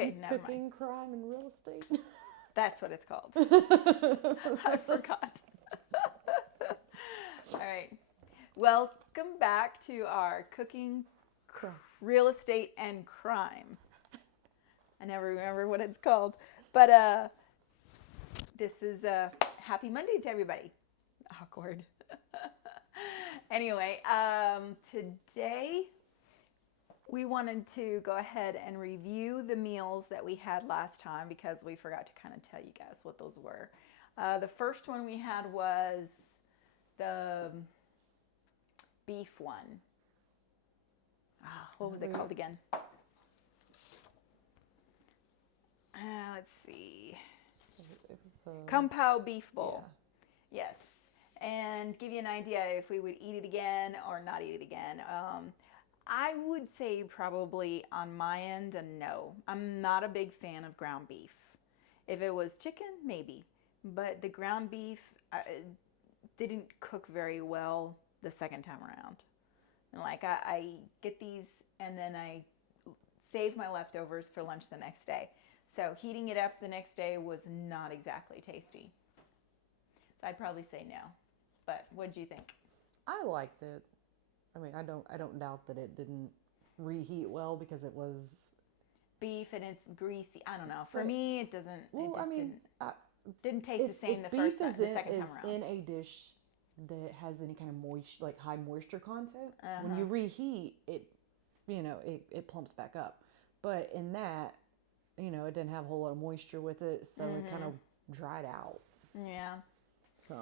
Okay, never mind. Cooking, crime, and real estate. That's what it's called. I forgot. All right. Welcome back to our cooking, real estate, and crime. I never remember what it's called, but this is happy Monday to everybody. Awkward. Anyway, today we wanted to go ahead and review the meals that we had last time because we forgot to kind of tell you guys what those were. The first one we had was the beef one. What was it called again? Let's see. It was Kung Pao beef bowl. Yeah. Yes. And give you an idea if we would eat it again or not eat it again. I would say probably on my end a no. I'm not a big fan of ground beef. If it was chicken, maybe. But the ground beef didn't cook very well the second time around. And like I get these and then I save my leftovers for lunch the next day. So heating it up the next day was not exactly tasty. So I'd probably say no. But what do you think? I liked it. I mean, I don't doubt that it didn't reheat well because it was beef and it's greasy. I don't know. For me, it doesn't. Well, it just I mean, didn't taste the same the second time around. In a dish that has any kind of moisture, like high moisture content, when you reheat it, it plumps back up. But in that, it didn't have a whole lot of moisture with it, so it kind of dried out. Yeah. So.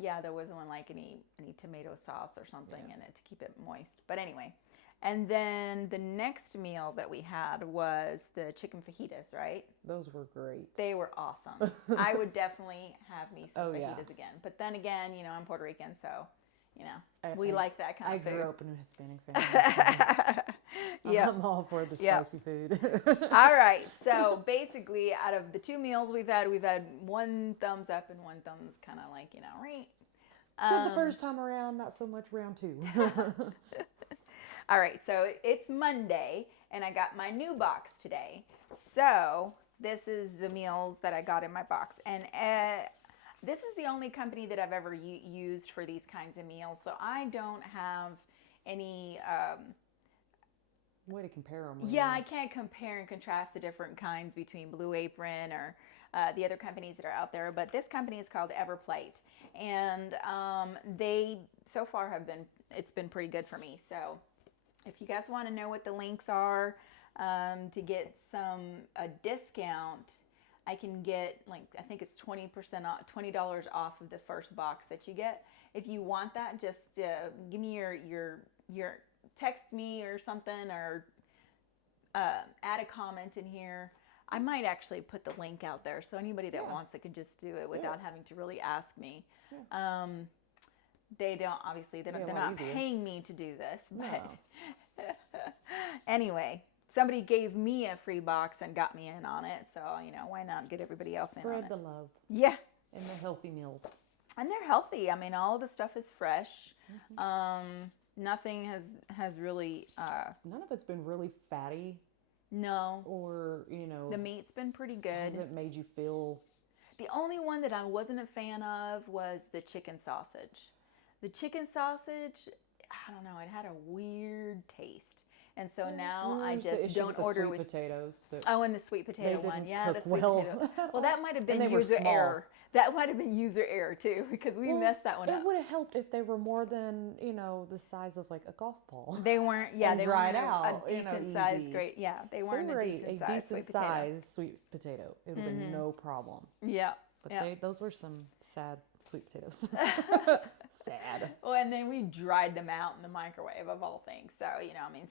Yeah, there wasn't like any tomato sauce or something in it to keep it moist. But anyway, and then the next meal that we had was the chicken fajitas, right? Those were great. They were awesome. I would definitely have me some fajitas again. But then again, I'm Puerto Rican, so we like that kind of food. I grew up in a Hispanic family. Yeah, I'm all for the spicy food. All right. So basically, out of the two meals we've had one thumbs up and one thumbs kind of like right. Good the first time around, not so much round two. All right. So it's Monday, and I got my new box today. So this is the meals that I got in my box, and this is the only company that I've ever used for these kinds of meals. So I don't have any way to compare them. Really. Yeah, I can't compare and contrast the different kinds between Blue Apron or the other companies that are out there. But this company is called EverPlate, and they so far it's been pretty good for me. So if you guys want to know what the links are to get a discount, I can get I think it's 20% off, $20 off of the first box that you get. If you want that, just give me your text me or something, or add a comment in here. I might actually put the link out there so anybody that wants it can just do it without having to really ask me. Yeah. They're not paying me to do this, but anyway, somebody gave me a free box and got me in on it, so why not get everybody else in on it? Spread the love. Yeah. And the healthy meals. And they're healthy. I mean, all the stuff is fresh. Nothing has really none of it's been really fatty. No. Or the meat's been pretty good. Hasn't made you feel. The only one that I wasn't a fan of was the chicken sausage. The chicken sausage, I don't know, it had a weird taste. And so now I just don't order with potatoes. And the sweet potato one. Yeah, the sweet potato. Well, that might have been user error. That might have been user error too, because we messed that one up. It would have helped if they were more than the size of like a golf ball. They weren't. Yeah, they dried weren't out. A decent size. Great. Yeah, they weren't a decent size sweet potato. Sweet potato. It would have been no problem. Yeah. But those were some sad sweet potatoes. Sad. Well, and then we dried them out in the microwave of all things. So,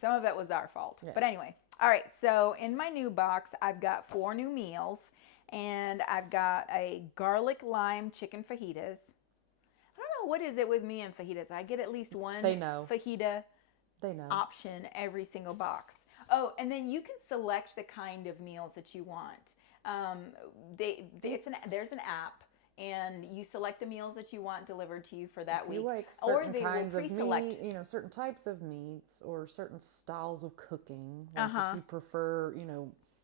some of it was our fault. Yeah. But anyway, all right. So in my new box, I've got 4 new meals, and I've got a garlic lime chicken fajitas. I don't know what is it with me and fajitas. I get at least one fajita option every single box. Oh, and then you can select the kind of meals that you want. There's an app. And you select the meals that you want delivered to you for that week. Like or they will pre-select certain types of meats or certain styles of cooking. Like if you prefer,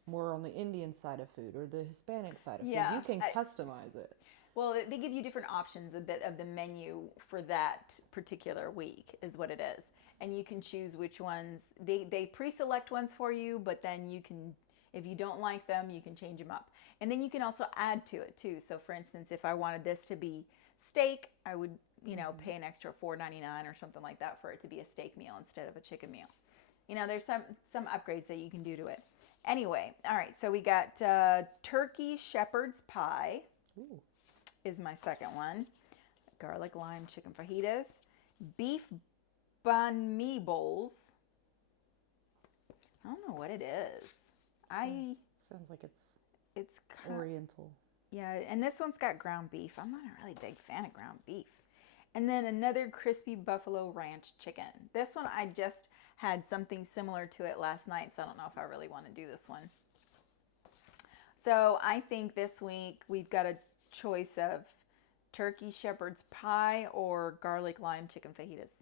more on the Indian side of food or the Hispanic side of food, Yeah, you can customize it. Well, they give you different options a bit of the menu for that particular week, is what it is. And you can choose which ones. They pre-select ones for you, but then you can, if you don't like them, you can change them up. And then you can also add to it too. So for instance, if I wanted this to be steak, I would, pay an extra $4.99 or something like that for it to be a steak meal instead of a chicken meal. There's some upgrades that you can do to it. Anyway, all right, so we got turkey shepherd's pie. Ooh. Is my second one. Garlic lime chicken fajitas. Beef banh mi bowls. I don't know what it is. Sounds like It's Oriental. Yeah, and this one's got ground beef. I'm not a really big fan of ground beef. And then another crispy buffalo ranch chicken. This one I just had something similar to it last night, so I don't know if I really want to do this one. So I think this week we've got a choice of turkey shepherd's pie or garlic lime chicken fajitas.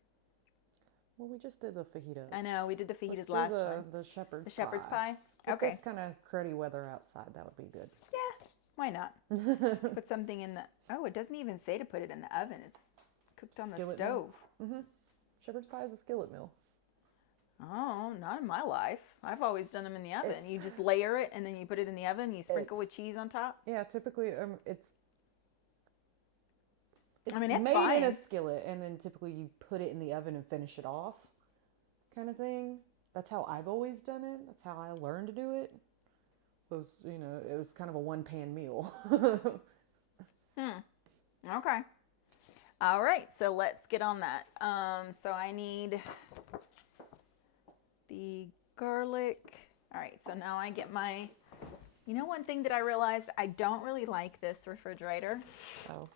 Well, we just did the fajitas. I know, we did the fajitas Let's last do one. the shepherd's The shepherd's pie? Okay. It's kind of cruddy weather outside. That would be good. Yeah, why not? Put something in the, it doesn't even say to put it in the oven. It's cooked on Skillet the stove. meal. Shepherd's pie is a skillet meal. Oh, not in my life. I've always done them in the oven. You just layer it and then you put it in the oven. You sprinkle with cheese on top. Yeah, typically it's it's made fine. in a skillet, and then typically you put it in the oven and finish it off, kind of thing. That's how I've always done it. That's how I learned to do it. It was kind of a one-pan meal. Okay. All right, so let's get on that. So I need the garlic. All right, so now I get my, one thing that I realized, I don't really like this refrigerator. Oh.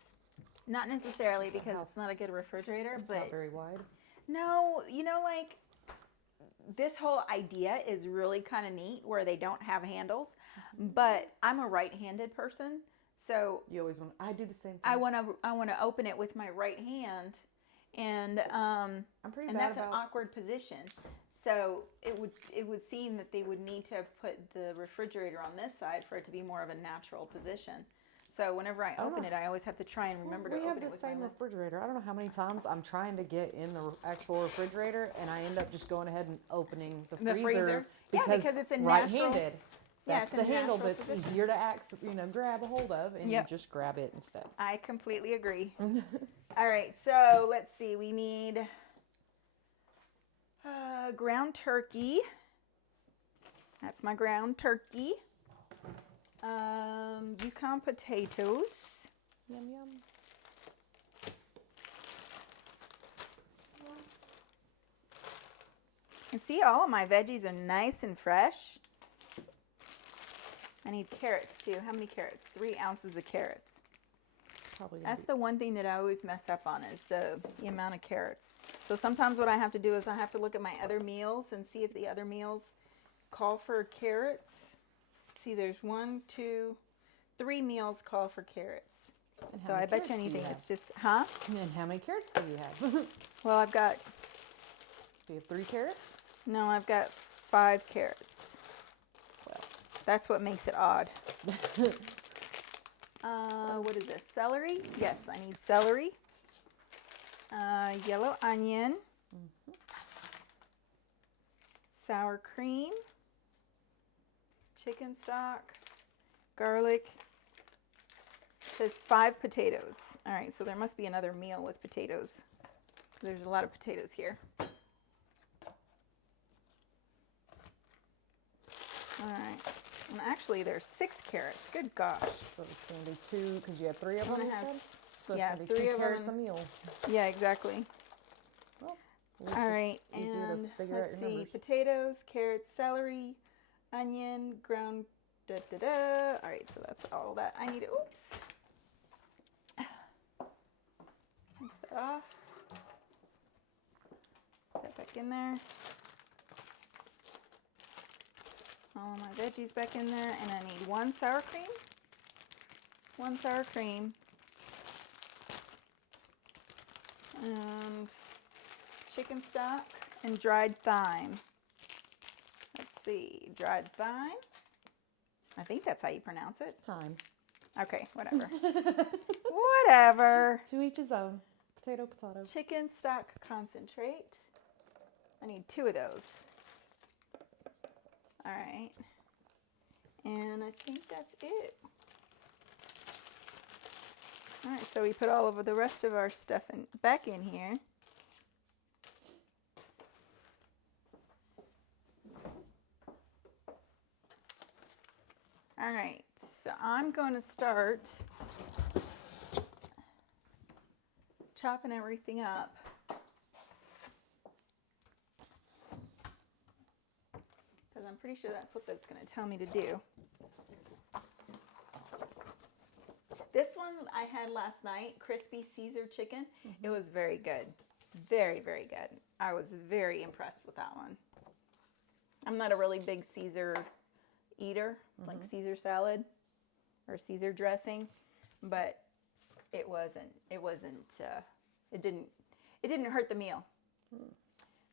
Not necessarily because it's not a good refrigerator, but Not very wide. no, this whole idea is really kind of neat where they don't have handles, but I'm a right-handed person, so You always want. I do the same thing. I want to open it with my right hand, and I'm pretty and bad that's an awkward position. So it would seem that they would need to put the refrigerator on this side for it to be more of a natural position. So whenever I open it, I always have to try and remember to open it with my We have the same left. refrigerator. I don't know how many times I'm trying to get in the actual refrigerator, and I end up just going ahead and opening the freezer. Yeah, because it's a natural. right-handed. Yeah, That's it's a the handle natural that's position. easier to grab a hold of, and Yep. you just grab it instead. I completely agree. All right, so let's see. We need ground turkey. That's my ground turkey. Yukon potatoes. Yum, yum. And see, all of my veggies are nice and fresh. I need carrots too. How many carrots? 3 ounces of carrots. Probably That's the one thing that I always mess up on is the amount of carrots. So sometimes what I have to do is I have to look at my other meals and see if the other meals call for carrots. See, there's 1, 2, 3 meals call for carrots. And how So many I bet you carrots do anything have? it's just, huh? And how many carrots do you have? Well, I've got, Do you have 3 carrots? no, I've got 5 carrots. Well, That's what makes it odd. What is this? Celery? Yes, I need celery. Yellow onion. Sour cream. Chicken stock. Garlic. It says 5 potatoes. All right, so there must be another meal with potatoes. There's a lot of potatoes here. All right. And actually, there's 6 carrots. Good gosh. so it's going to be 2 because you have 3 of I'm them. gonna have- you said? So yeah, it's going to 3 be of 2 carrots a them. meal. Yeah, exactly. Well, All right, easier to and figure out let's your see, numbers. potatoes, carrots, celery, onion, ground, da-da-da. All right, so that's all that I need. Oops. Rinse that off. Put that back in there. All of my veggies back in there, and I need 1 sour cream. 1 sour cream. And chicken stock and dried thyme. Let's see, dried thyme. I think that's how you pronounce it. Time. Okay, whatever. Whatever. To each his own. Potato, potato. Chicken stock concentrate. I need 2 of those. All right. And I think that's it. All right, so we put all of the rest of our stuff back in here. All right, so I'm going to start chopping everything up. Because I'm pretty sure that's what that's going to tell me to do. This one I had last night, crispy Caesar chicken. It was very good. Very, very good. I was very impressed with that one. I'm not a really big Caesar eater, like Caesar salad or Caesar dressing, but it didn't hurt the meal. It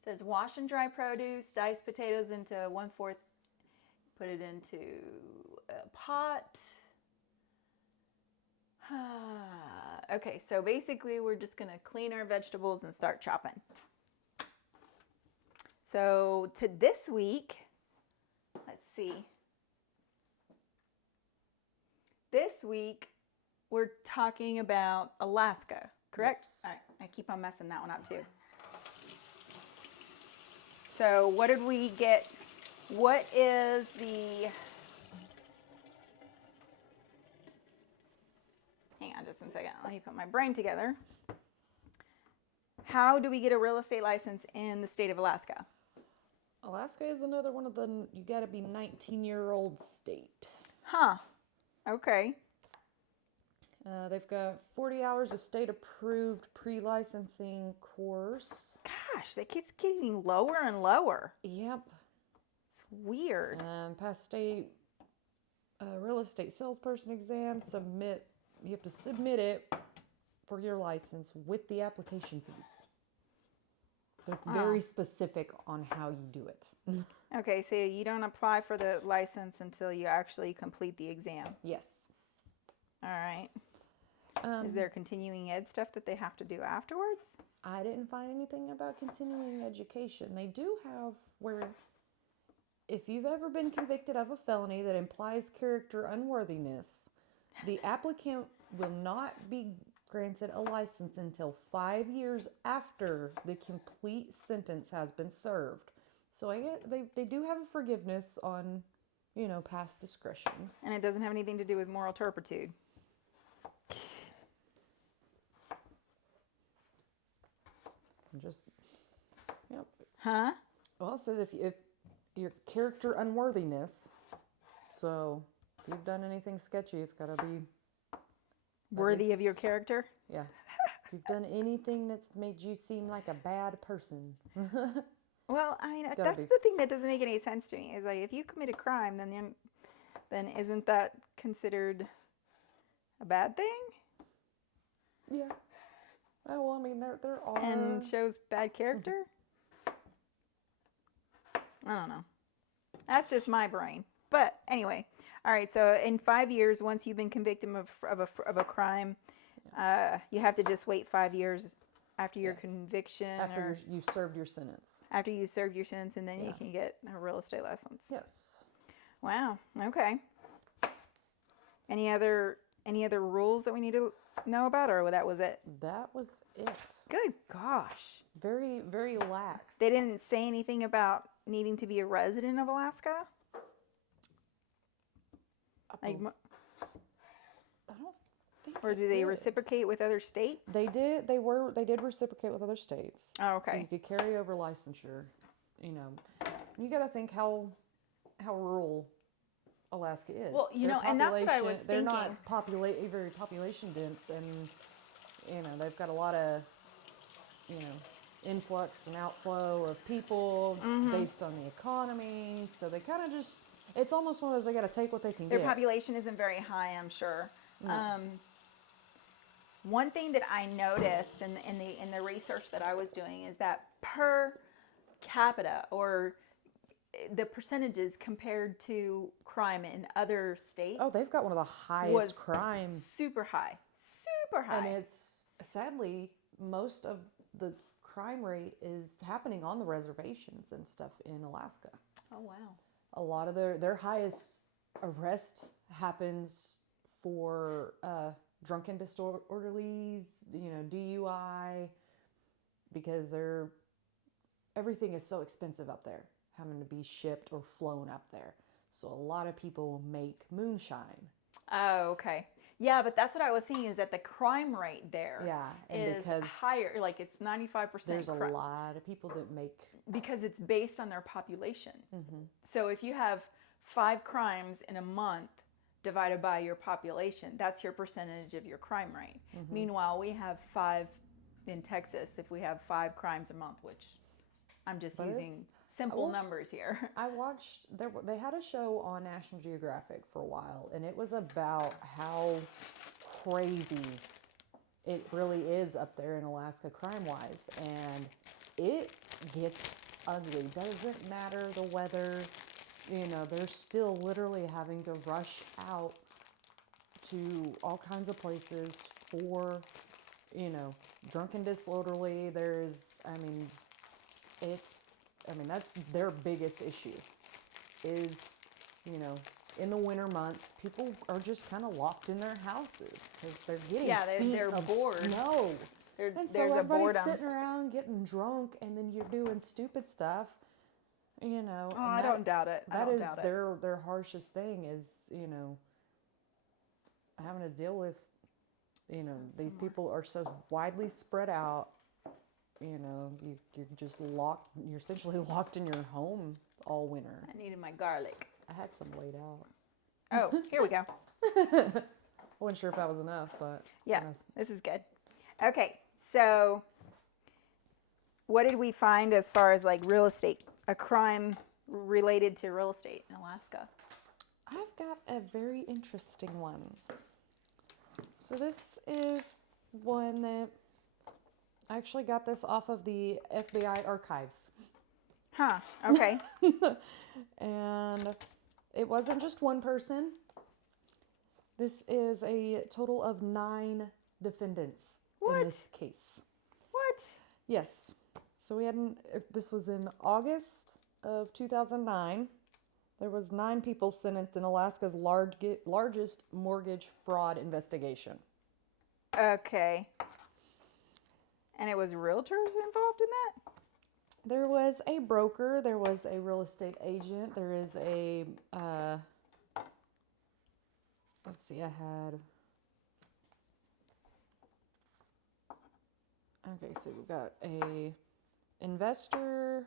says wash and dry produce, dice potatoes into 1/4, put it into a pot. Okay, so basically we're just gonna clean our vegetables and start chopping. So to this week, let's see. This week we're talking about Alaska, correct? Yes. All right, I keep on messing that one up too. So what did we get? What is the... Hang on just a second. Let me put my brain together. How do we get a real estate license in the state of Alaska? Alaska is another one of the, you gotta be 19-year-old state. Huh. Okay. They've got 40 hours of state-approved pre-licensing course. Gosh, that keeps getting lower and lower. Yep. It's weird. Pass state real estate salesperson exam. You have to submit it for your license with the application fees. They're very specific on how you do it. Okay, so you don't apply for the license until you actually complete the exam. Yes. All right. Is there continuing ed stuff that they have to do afterwards? I didn't find anything about continuing education. They do have where if you've ever been convicted of a felony that implies character unworthiness, the applicant will not be granted a license until 5 years after the complete sentence has been served. So I get they do have a forgiveness on, past discretions. And it doesn't have anything to do with moral turpitude. Huh? Well, it says if your character unworthiness, so if you've done anything sketchy, it's got to be Worthy of your character? Yeah. If you've done anything that's made you seem like a bad person. Well, I mean, Gotta that's be. the thing that doesn't make any sense to me. Is like if you commit a crime, then isn't that considered a bad thing? Yeah. Oh, well, I mean, there are. And shows bad character? I don't know. That's just my brain. But anyway, all right. So in 5 years, once you've been convicted of a crime, you have to just wait 5 years after your conviction. After you've served your sentence. After you served your sentence, and then you can get a real estate license. Yes. Wow. Okay. Any other rules that we need to know about, or that was it? That was it. Good gosh. Very, very lax. They didn't say anything about needing to be a resident of Alaska? Like, I don't think. or do they reciprocate with other states? They did. They did reciprocate with other states. Oh, So okay. you could carry over licensure. You got to think how rural Alaska is. Well, Their and that's what I was they're not thinking. very population dense, and they've got a lot of influx and outflow of people based on the economy. So they kind of just, it's almost one of those, they got to take what they can Their get. population isn't very high, I'm sure. One thing that I noticed in the research that I was doing is that per capita, or the percentages compared to crime in other states Oh, they've got one of the highest was crime. super high. Super high. And it's sadly, most of the crime rate is happening on the reservations and stuff in Alaska. Oh, wow. A lot of their highest arrest happens for drunken disorderlies, DUI, because everything is so expensive up there, having to be shipped or flown up there. So a lot of people make moonshine. Oh, okay. Yeah, but that's what I was seeing is that the crime rate there is because higher. Like it's 95%. there's a lot of people that make because it's based on their population. So if you have 5 crimes in a month divided by your population, that's your percentage of your crime rate. Meanwhile, we have 5 in Texas. If we have 5 crimes a month, which I'm just using simple numbers here. I watched, they had a show on National Geographic for a while, and it was about how crazy it really is up there in Alaska crime-wise, and it gets ugly. Doesn't matter the weather, they're still literally having to rush out to all kinds of places for, drunken disorderly. That's their biggest issue is, in the winter months, people are just kind of locked in their houses because they're getting they're bored. Snow. There's So a everybody's boredom. sitting around getting drunk, and then you're doing stupid stuff, Oh, I don't doubt it. That is their harshest thing is, having to deal with, these people are so widely spread out. You're just locked. You're essentially locked in your home all winter. I needed my garlic. I had some laid out. Oh, here we go. I wasn't sure if that was enough, but yeah, this is good. Okay, so what did we find as far as like real estate, a crime related to real estate in Alaska? I've got a very interesting one. So this is one that I actually got this off of the FBI archives. Huh, okay. And it wasn't just one person. This is a total of 9 defendants in this case. What? Yes. So this was in August of 2009. There was 9 people sentenced in Alaska's largest mortgage fraud investigation. Okay. And it was realtors involved in that? There was a broker, there was a real estate agent, there is a, let's see, so we've got a investor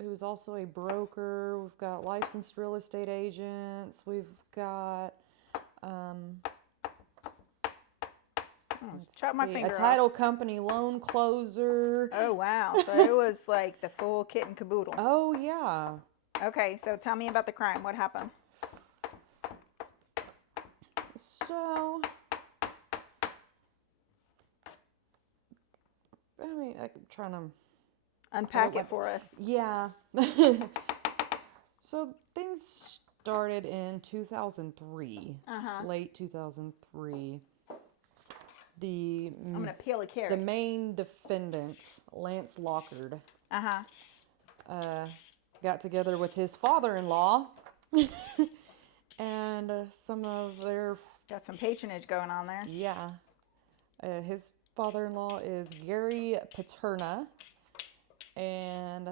who's also a broker, we've got licensed real estate agents, we've got, chop my finger a title company loan closer. Oh, wow. So it was like the full kit and caboodle. Oh, yeah. Okay, so tell me about the crime. What happened? So, I'm trying to unpack it for us. Yeah. So things started in 2003, late 2003. I'm going to peel a carrot. The main defendant, Lance Lockard, got together with his father-in-law and some of their... Got some patronage going on there. Yeah. His father-in-law is Gary Paterna, and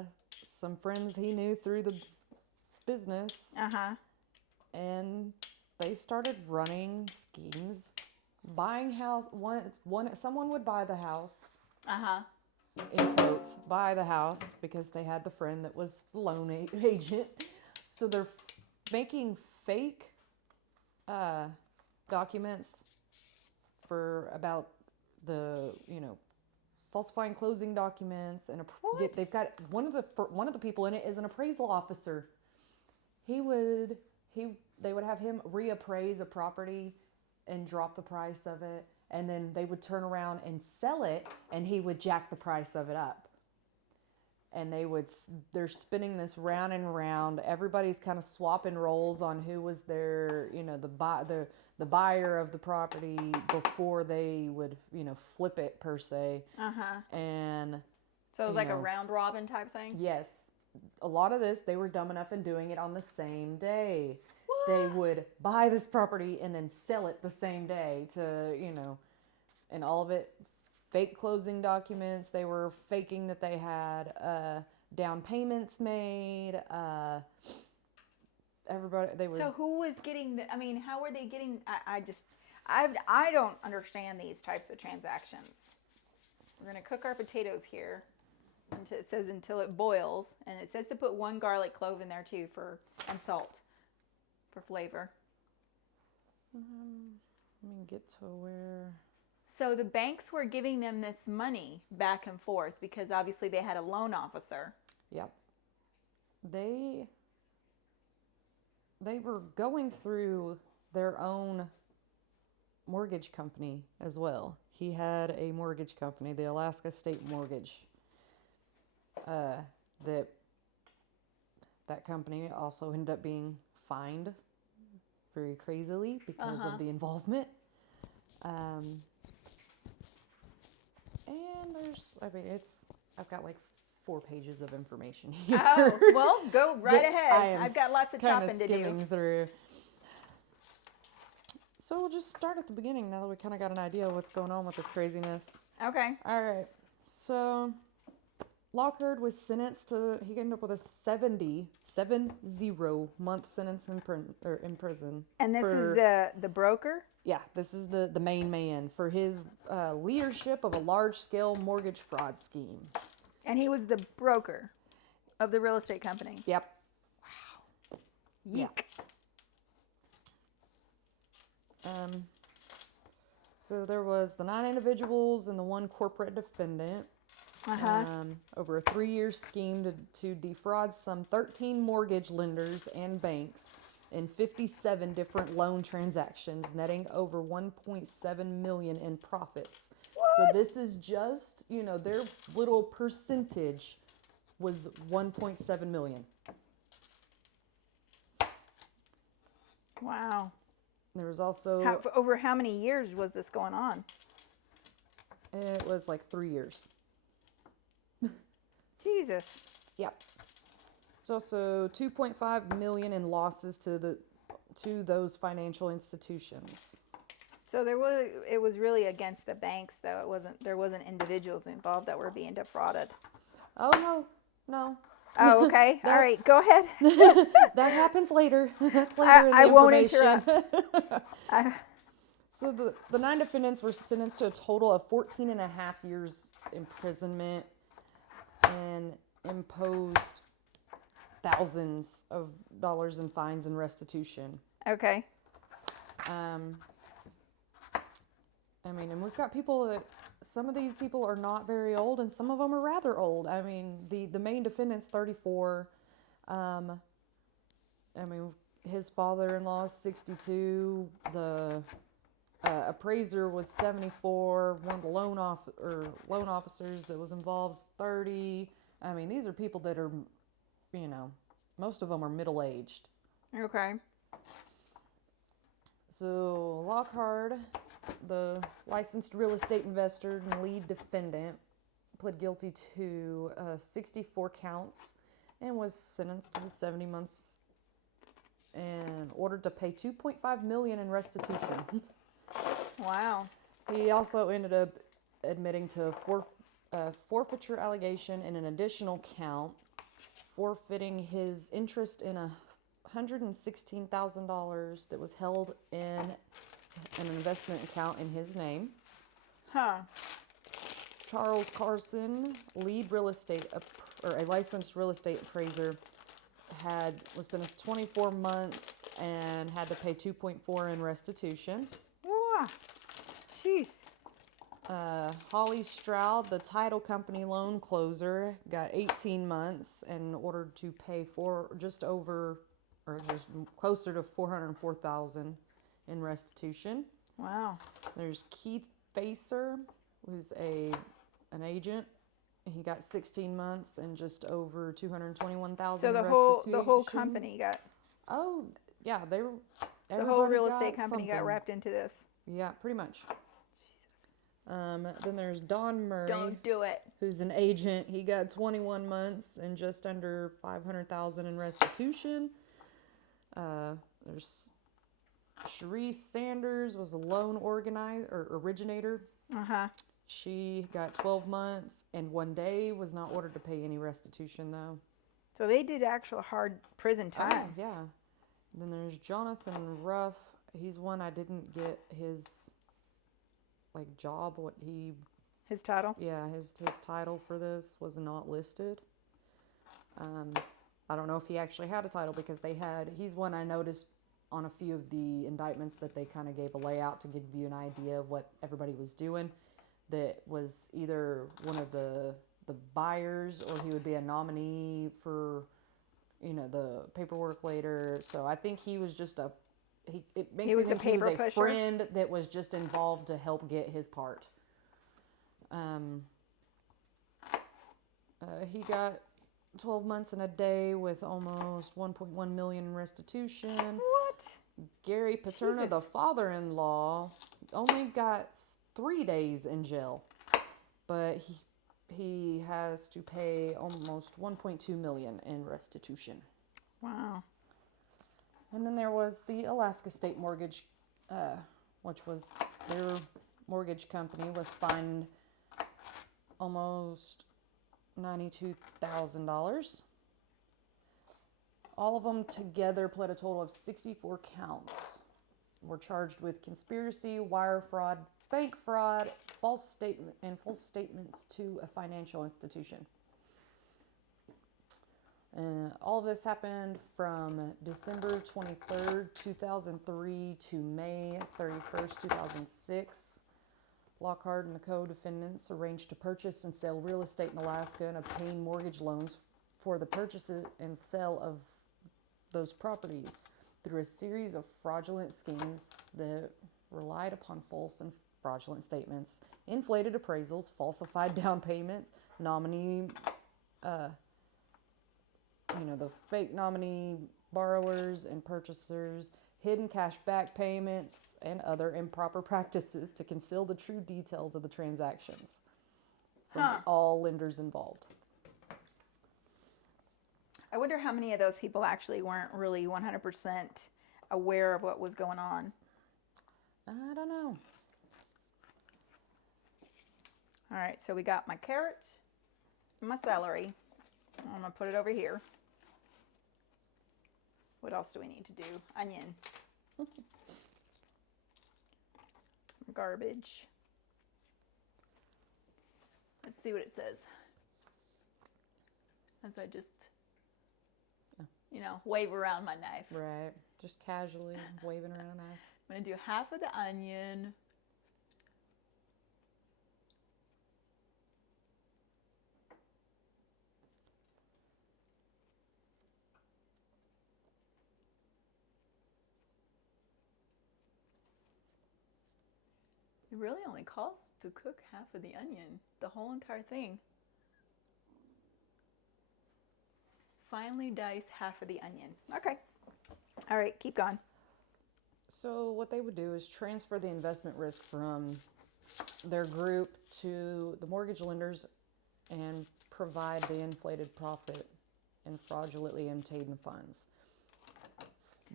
some friends he knew through the business. And they started running schemes, buying house. Someone would buy the house. In quotes, buy the house because they had the friend that was the loan agent. So they're making fake documents about the, falsifying closing documents, and they've got one of the people in it is an appraisal officer. They would have him reappraise a property and drop the price of it, and then they would turn around and sell it, and he would jack the price of it up. and they're spinning this round and round. Everybody's kind of swapping roles on who was their, the buyer of the property before they would, flip it per se. And so it was like a round robin type thing. yes, a lot of this they were dumb enough in doing it on the same day. What? They would buy this property and then sell it the same day to, and all of it fake closing documents. They were faking that they had down payments made. Everybody, they were. So who was getting the? I mean, how were they getting? I don't understand these types of transactions. We're gonna cook our potatoes here until it says until it boils, and it says to put 1 garlic clove in there too and salt for flavor. Let me get to where. So the banks were giving them this money back and forth because obviously they had a loan officer. Yep. They were going through their own mortgage company as well. He had a mortgage company, the Alaska State Mortgage. That company also ended up being fined very crazily because of the involvement. And I've got like 4 pages of information here. Oh, well, go right ahead. I've got lots of chopping to do. Through. So we'll just start at the beginning now that we kind of got an idea of what's going on with this craziness. Okay. All right. So Lockhart was sentenced to, he ended up with a 70 month sentence in prison. And this is the broker? Yeah, this is the main man for his leadership of a large-scale mortgage fraud scheme. And he was the broker of the real estate company. Yep. Wow. Yeek. Yeah. So there was the 9 individuals and the 1 corporate defendant. Over a 3-year scheme to defraud some 13 mortgage lenders and banks in 57 different loan transactions, netting over $1.7 million in profits. What? So this is just, their little percentage was $1.7 million. Wow. There was also... over how many years was this going on? It was like 3 years. Jesus. Yep. It's also $2.5 million in losses to those financial institutions. So it was really against the banks, though. There wasn't individuals involved that were being defrauded. Oh no. Oh, okay. All right, go ahead. That happens later. That's later in the I won't information. interrupt. So the 9 defendants were sentenced to a total of 14 and a half years imprisonment and imposed thousands of dollars in fines and restitution. Okay. And we've got people that, some of these people are not very old and some of them are rather old. I mean, the main defendant's 34. His father-in-law is 62. The appraiser was 74. One of the loan officers that was involved is 30. I mean, these are people that are, most of them are middle-aged. Okay. So Lockhart, the licensed real estate investor and lead defendant, pled guilty to 64 counts and was sentenced to the 70 months and ordered to pay $2.5 million in restitution. Wow. He also ended up admitting to a forfeiture allegation and an additional count, forfeiting his interest in $116,000 that was held in an investment account in his name. Huh. Charles Carson, a licensed real estate appraiser, was sentenced 24 months and had to pay $2.4 in restitution. Wow. Jeez. Holly Stroud, the title company loan closer, got 18 months and ordered to pay just closer to $404,000 in restitution. Wow. There's Keith Facer, who's an agent, he got 16 months and just over 221,000 So the restitution. whole company got Oh, yeah, they were. the whole real everybody estate got company got something. wrapped into this. Yeah, pretty much. Then there's Don Murray, Don't do it. who's an agent. He got 21 months and just under 500,000 in restitution. There's Cherise Sanders was a loan originator. Uh-huh. She got 12 months and 1 day, was not ordered to pay any restitution though. So they did actual hard prison Oh, time. yeah. Then there's Jonathan Ruff. He's one I didn't get his job, what he His title? yeah, his title for this was not listed. I don't know if he actually had a title because he's one I noticed on a few of the indictments that they kind of gave a layout to give you an idea of what everybody was doing. That was either one of the buyers or he would be a nominee for, the paperwork later. So I think he was just it makes me think he was a friend that was just involved to help get his part. He got 12 months and a day with almost 1.1 million in restitution. What? Gary Paterno, the Jesus. father-in-law, only got 3 days in jail, but he has to pay almost 1.2 million in restitution. Wow. And then there was the Alaska State Mortgage, which was their mortgage company, was fined almost $92,000. All of them together pled a total of 64 counts. Were charged with conspiracy, wire fraud, bank fraud, false statements to a financial institution. All of this happened from December 23rd, 2003 to May 31st, 2006. Lockhart and the co-defendants arranged to purchase and sell real estate in Alaska and obtain mortgage loans for the purchase and sale of those properties through a series of fraudulent schemes that relied upon false and fraudulent statements, inflated appraisals, falsified down payments, nominee, the fake nominee borrowers and purchasers, hidden cash back payments, and other improper practices to conceal the true details of the transactions from all lenders involved. I wonder how many of those people actually weren't really 100% aware of what was going on. I don't know. All right, so we got my carrots, my celery. I'm going to put it over here. What else do we need to do? Onion. Some garbage. Let's see what it says. As I just, wave around my knife. Right. Just casually waving around a knife. I'm going to do half of the onion. It really only costs to cook half of the onion, the whole entire thing. Finely dice half of the onion. Okay. All right, keep going. So what they would do is transfer the investment risk from their group to the mortgage lenders and provide the inflated profit and fraudulently obtained funds.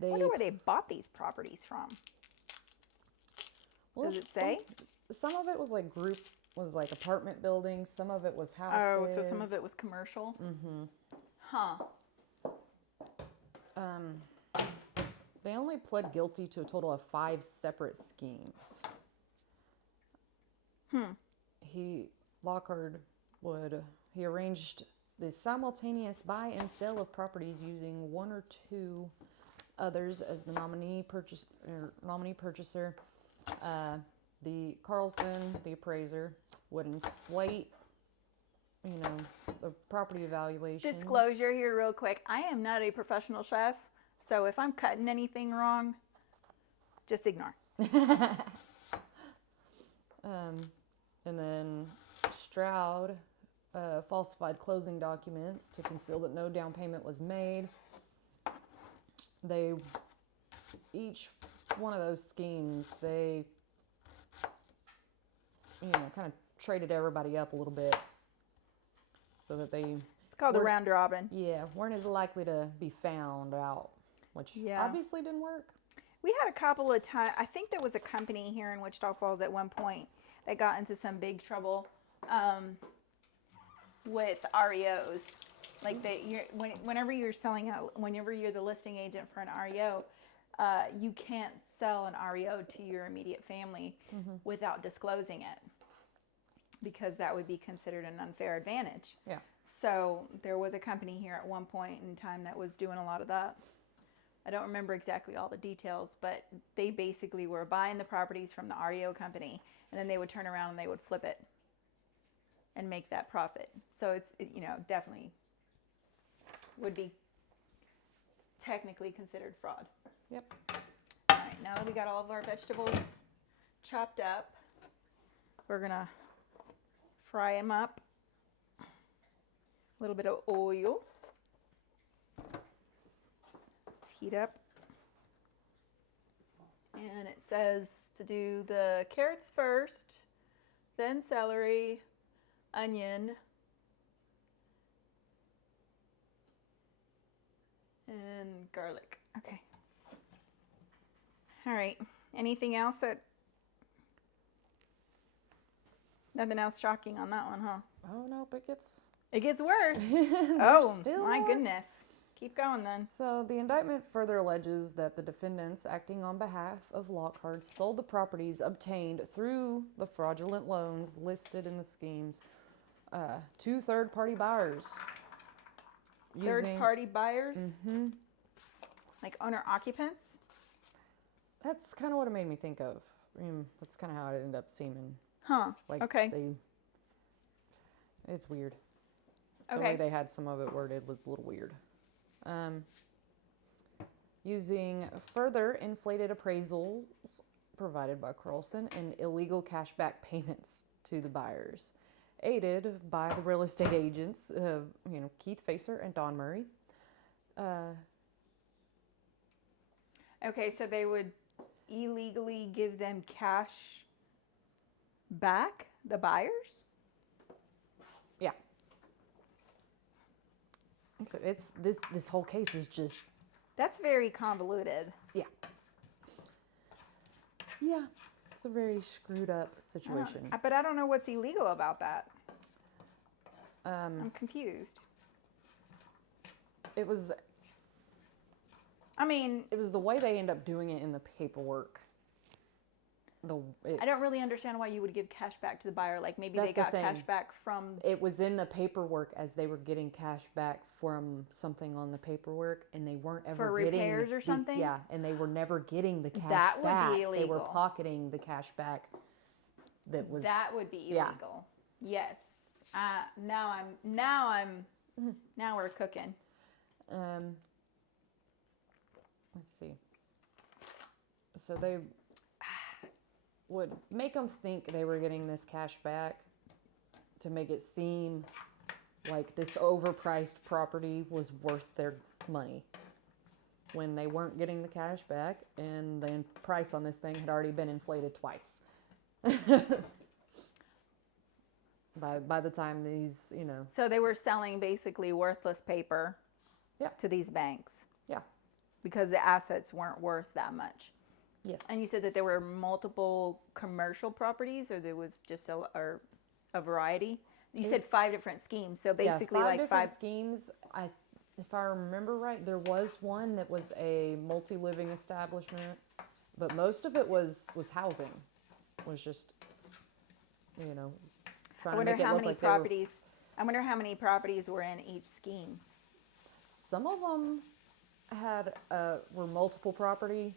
I wonder where they bought these properties from. Does it say? Some of it was like apartment buildings. Some of it was houses. Oh, so some of it was commercial? Mm-hmm. Huh. They only pled guilty to a total of 5 separate schemes. Lockhart arranged the simultaneous buy and sale of properties using one or two others as the nominee purchaser. The Carlson, the appraiser, would inflate, the property evaluations. Disclosure here real quick. I am not a professional chef, so if I'm cutting anything wrong, just ignore. And then Stroud falsified closing documents to conceal that no down payment was made. They, each one of those schemes, they, kind of traded everybody up a little bit so that they, It's called a round robin. weren't as likely to be found out, which obviously didn't work. We had a couple of times, I think there was a company here in Wichita Falls at one point that got into some big trouble with REOs. Like whenever you're selling out, whenever you're the listing agent for an REO, you can't sell an REO to your immediate family without disclosing it, because that would be considered an unfair advantage. Yeah. So there was a company here at one point in time that was doing a lot of that. I don't remember exactly all the details, but they basically were buying the properties from the REO company, and then they would turn around and they would flip it and make that profit. So it's definitely would be technically considered fraud. Yep. All right, now that we got all of our vegetables chopped up, we're gonna fry them up. A little bit of oil. Let's heat up. And it says to do the carrots first, then celery, onion, and garlic. Okay. All right. Anything else nothing else shocking on that one, huh? Oh, no, but It gets worse. still My more. goodness. Keep going then. So the indictment further alleges that the defendants, acting on behalf of Lockhart, sold the properties obtained through the fraudulent loans listed in the schemes to third-party buyers. Third-party buyers? Mm-hmm. Like owner-occupants? That's kind of what it made me think of. That's kind of how it ended up seeming. Huh. Like okay. It's weird. Okay. The way they had some of it worded was a little weird. Using further inflated appraisals provided by Carlson and illegal cashback payments to the buyers, aided by the real estate agents, Keith Facer and Don Murray. Okay, so they would illegally give them cash back, the buyers? Yeah. So it's this whole case is just. That's very convoluted. Yeah. Yeah, it's a very screwed up situation. But I don't know what's illegal about that. I'm confused. It was the way they end up doing it in the paperwork. I don't really understand why you would give cash back to the buyer. Like maybe they got cash back from. It was in the paperwork as they were getting cash back from something on the paperwork, and they weren't ever for getting repairs or something. Yeah, and they were never getting the cash that back. Would be illegal. They were pocketing the cash back. That would be illegal. Yeah. Yes. Now we're cooking. Let's see. So they would make them think they were getting this cash back to make it seem like this overpriced property was worth their money, when they weren't getting the cash back and the price on this thing had already been inflated twice. By the time these, So they were selling basically worthless paper to these banks. Yeah. Because the assets weren't worth that much. Yes. And you said that there were multiple commercial properties, or there was just a variety? You said 5 different schemes. So basically five schemes. If I remember right, there was one that was a multi-living establishment, but most of it was housing. Was just, trying to make it look like properties. I wonder how many properties were in each scheme. Some of them were multiple property,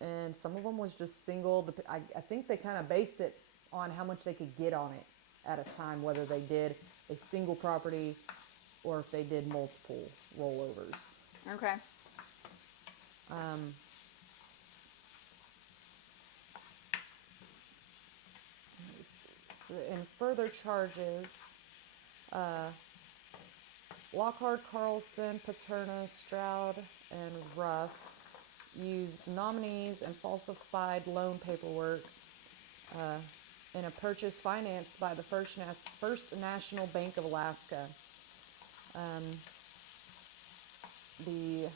and some of them was just single. I think they kind of based it on how much they could get on it at a time, whether they did a single property or if they did multiple rollovers. Okay. So in further charges, Lockhart, Carlson, Paterno, Stroud, and Ruff used nominees and falsified loan paperwork in a purchase financed by the First National Bank of Alaska. The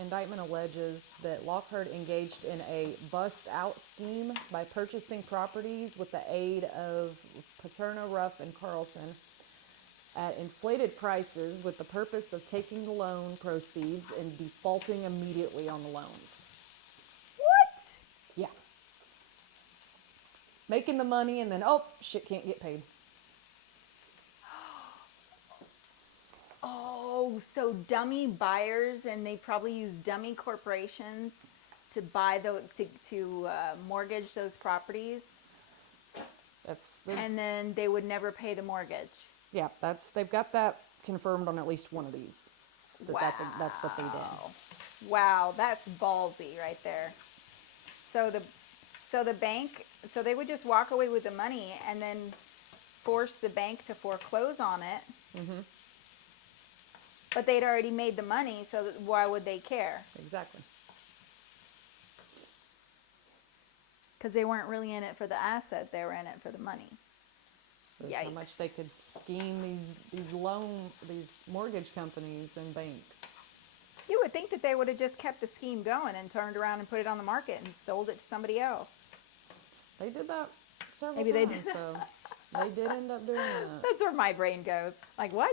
indictment alleges that Lockhart engaged in a bust-out scheme by purchasing properties with the aid of Paterno, Ruff, and Carlson at inflated prices with the purpose of taking the loan proceeds and defaulting immediately on the loans. What? Yeah. Making the money and then, oh, shit, can't get paid. Oh, so dummy buyers, and they probably use dummy corporations to buy to mortgage those properties, That's and then they would never pay the mortgage. yeah, they've got that confirmed on at least one of these. That's what they did. Wow, that's ballsy right there. So the bank, so they would just walk away with the money and then force the bank to foreclose on it. Mm-hmm. But they'd already made the money, so why would they care? Exactly. Because they weren't really in it for the asset; they were in it for the money. That's Yikes. how much they could scheme these mortgage companies and banks. You would think that they would have just kept the scheme going and turned around and put it on the market and sold it to somebody else. They did that several Maybe they times, did. so they did end up doing that. That's where my brain goes. Like, why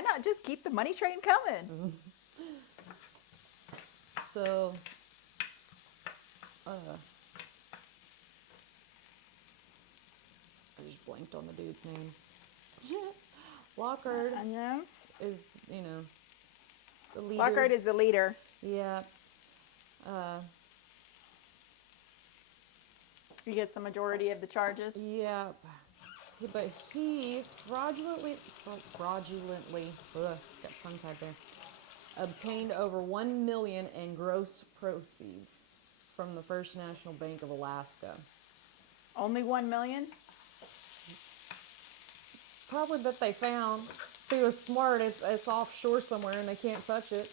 not just keep the money train coming? So, I just blanked on the dude's name. Lockhart Onions. is, the leader. Lockhart is the leader. Yeah. He gets the majority of the charges. Yeah. But he fraudulently, got tongue tied there, obtained over $1 million in gross proceeds from the First National Bank of Alaska. Only 1 million? Probably that they found. If he was smart, it's offshore somewhere and they can't touch it.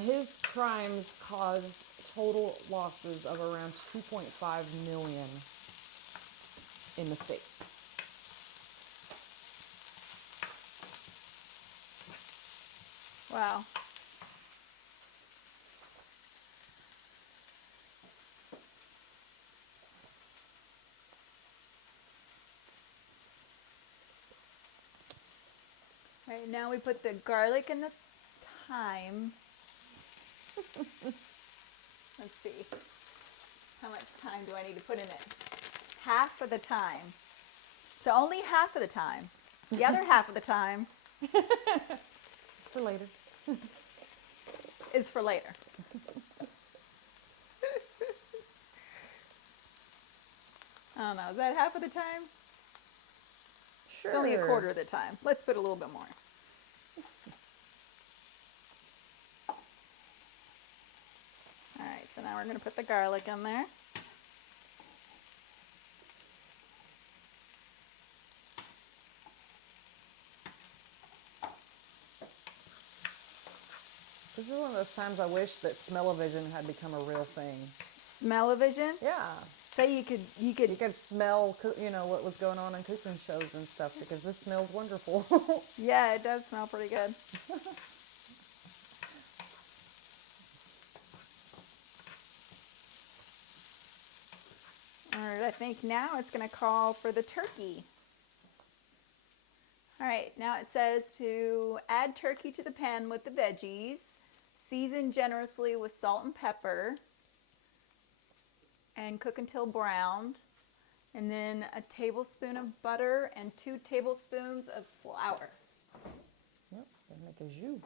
His crimes caused total losses of around $2.5 million in the state. Wow. Right, now we put the garlic and the thyme. Let's see. How much thyme do I need to put in it? Half of the time. So only half of the time. The other half of the time It's for later. is for later. I don't know. Is that half of the time? Sure. It's only a quarter of the time. Let's put a little bit more. All right, so now we're going to put the garlic in there. This is one of those times I wish that smell-o-vision had become a real thing. Smell-o-vision? Yeah. So you could You could smell, what was going on in cooking shows and stuff because this smells wonderful. Yeah, it does smell pretty good. All right, I think now it's going to call for the turkey. All right, now it says to add turkey to the pan with the veggies, season generously with salt and pepper, and cook until browned. And then a tablespoon of butter and 2 tablespoons of flour. Yep, they make a jus.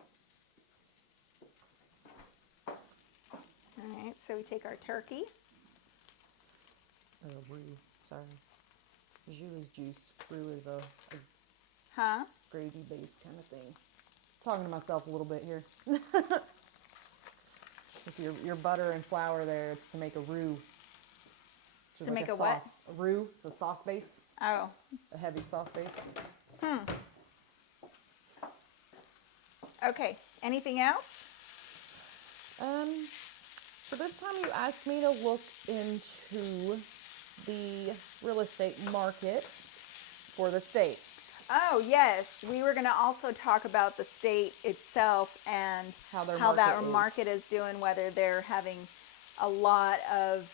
All right, so we take our turkey. Or a roux, sorry. Jus is juice. Roux is a Huh? gravy-based kind of thing. Talking to myself a little bit here. With your butter and flour there, it's to make a roux. So To make a a what? sauce. A roux. It's a sauce base. Oh. A heavy sauce base. Okay. Anything else? For this time, you asked me to look into the real estate market for the state. Oh, yes. We were going to also talk about the state itself and How their that market is. market is doing, whether they're having a lot of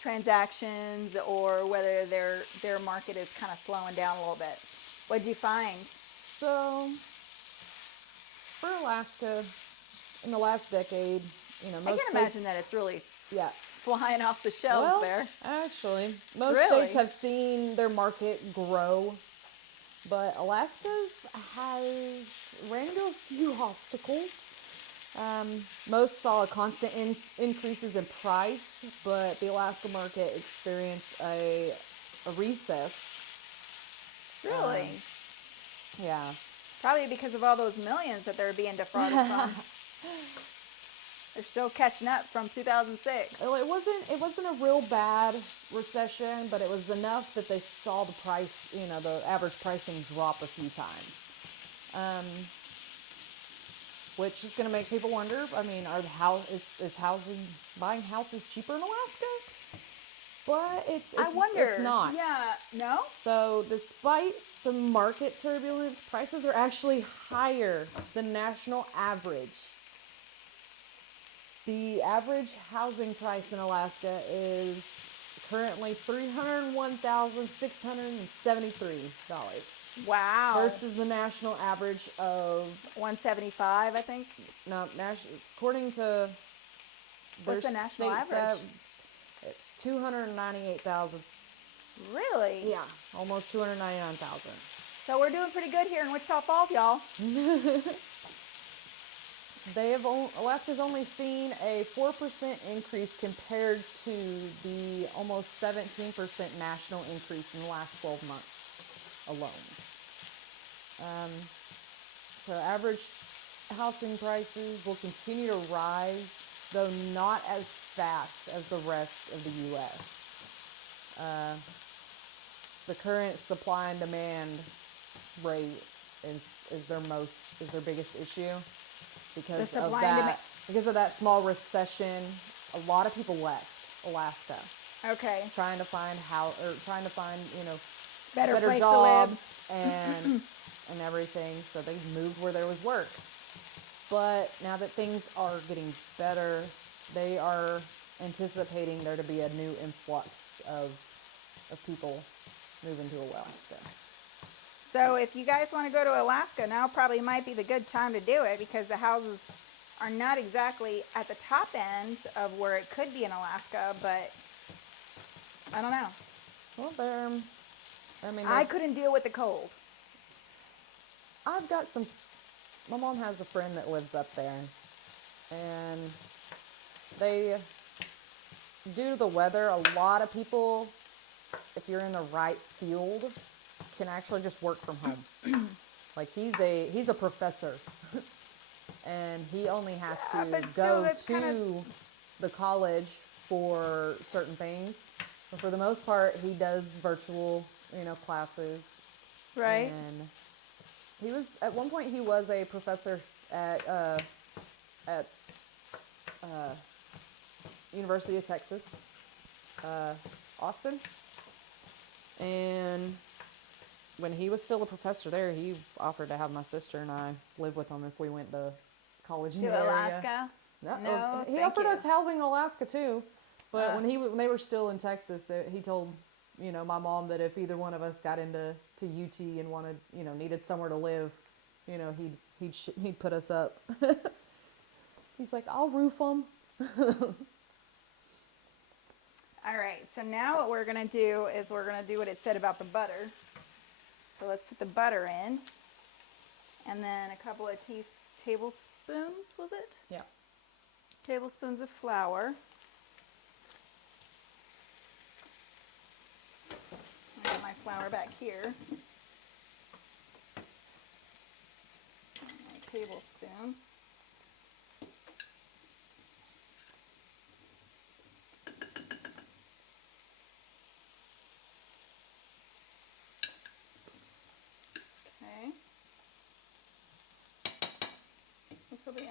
transactions or whether their market is kind of slowing down a little bit. What'd you find? So, for Alaska, in the last decade, most I can states, imagine that it's really yeah. flying off the shelves Well, there. actually, most Really? states have seen their market grow, but Alaska's has ran into a few obstacles. Most saw constant increases in price, but the Alaska market experienced a recess. Really? Yeah. Probably because of all those millions that they're being defrauded from. They're still catching up from 2006. Well, it wasn't a real bad recession, but it was enough that they saw the price, the average pricing drop a few times. Which is going to make people wonder. I mean, is buying houses cheaper in Alaska? But I wonder. It's not. Yeah. No? So despite the market turbulence, prices are actually higher than national average. The average housing price in Alaska is currently $301,673. Wow. Versus the national average of 175, I think. no, according to What's the national average? 298,000. Really? Yeah, almost 299,000. So we're doing pretty good here in Wichita Falls, y'all. Alaska's only seen a 4% increase compared to the almost 17% national increase in the last 12 months alone. So average housing prices will continue to rise, though not as fast as the rest of the U.S. The current supply and demand rate is their biggest issue because of that small recession. A lot of people left Alaska. Okay. Trying to find better place jobs to live. and everything, so they moved where there was work. But now that things are getting better, they are anticipating there to be a new influx of people moving to Alaska. So if you guys want to go to Alaska, now probably might be the good time to do it because the houses are not exactly at the top end of where it could be in Alaska, but I don't know. Well, I couldn't deal with the cold. I've got my mom has a friend that lives up there, and due to the weather, a lot of people, if you're in the right field, can actually just work from home. Like he's a professor, and he only has to go to the college for certain things. But for the most part, he does virtual, classes. Right. And at one point he was a professor at University of Texas, Austin. And when he was still a professor there, he offered to have my sister and I live with him if we went to college in the area. Alaska? No, he offered us housing in Alaska too. But when they were still in Texas, he told my mom that if either one of us got into UT and wanted needed somewhere to live, he'd put us up. He's like, I'll roof them. All right, so now what we're going to do is we're going to do what it said about the butter. So let's put the butter in. And then a couple of tablespoons, was it? Yeah. Tablespoons of flour. I got my flour back here. My tablespoon.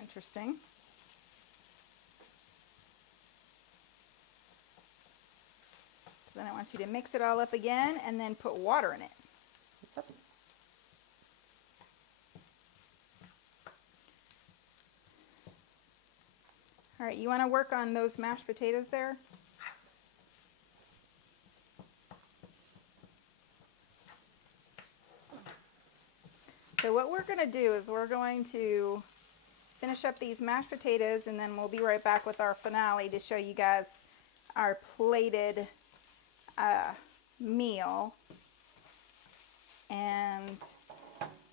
interesting. Then I want you to mix it all up again and then put water in it. Yep. All right, you want to work on those mashed potatoes there? So what we're going to do is we're going to finish up these mashed potatoes, and then we'll be right back with our finale to show you guys our plated meal. And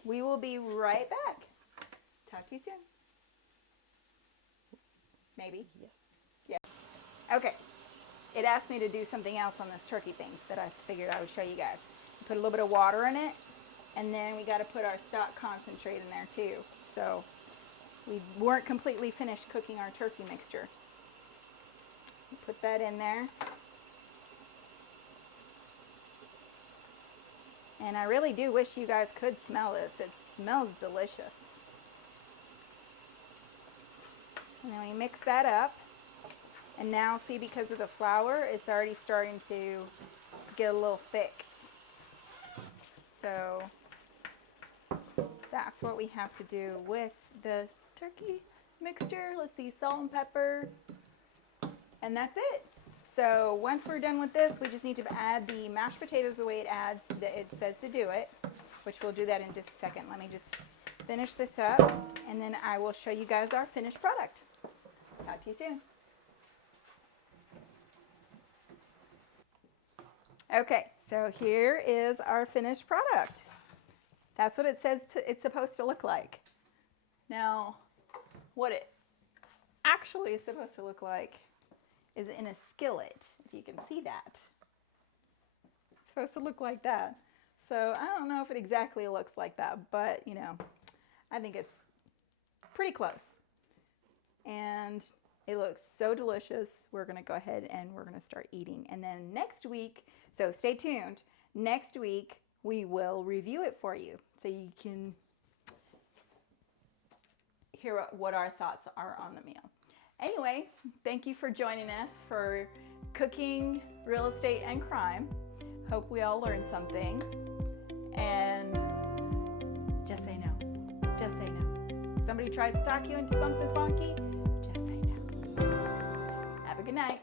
we will be right back. Talk to you soon. Maybe. Yes. Yes. Okay. It asked me to do something else on this turkey thing that I figured I would show you guys. Put a little bit of water in it, and then we got to put our stock concentrate in there too. So we weren't completely finished cooking our turkey mixture. Put that in there. And I really do wish you guys could smell this. It smells delicious. And then we mix that up. And now see, because of the flour, it's already starting to get a little thick. So that's what we have to do with the turkey mixture. Let's see, salt and pepper. And that's it. So once we're done with this, we just need to add the mashed potatoes the way it says to do it, which we'll do that in just a second. Let me just finish this up, and then I will show you guys our finished product. Talk to you soon. Okay, so here is our finished product. That's what it says it's supposed to look like. Now, what it actually is supposed to look like is in a skillet, if you can see that. It's supposed to look like that. So I don't know if it exactly looks like that, but you know, I think it's pretty close. And it looks so delicious. We're gonna go ahead and we're gonna start eating. And then next week, so stay tuned, next week we will review it for you so you can hear what our thoughts are on the meal. Anyway, thank you for joining us for Cooking, Real Estate, and Crime. Hope we all learned something. And just say no. Just say no. Somebody tries to talk you into something funky, just say no. Have a good night.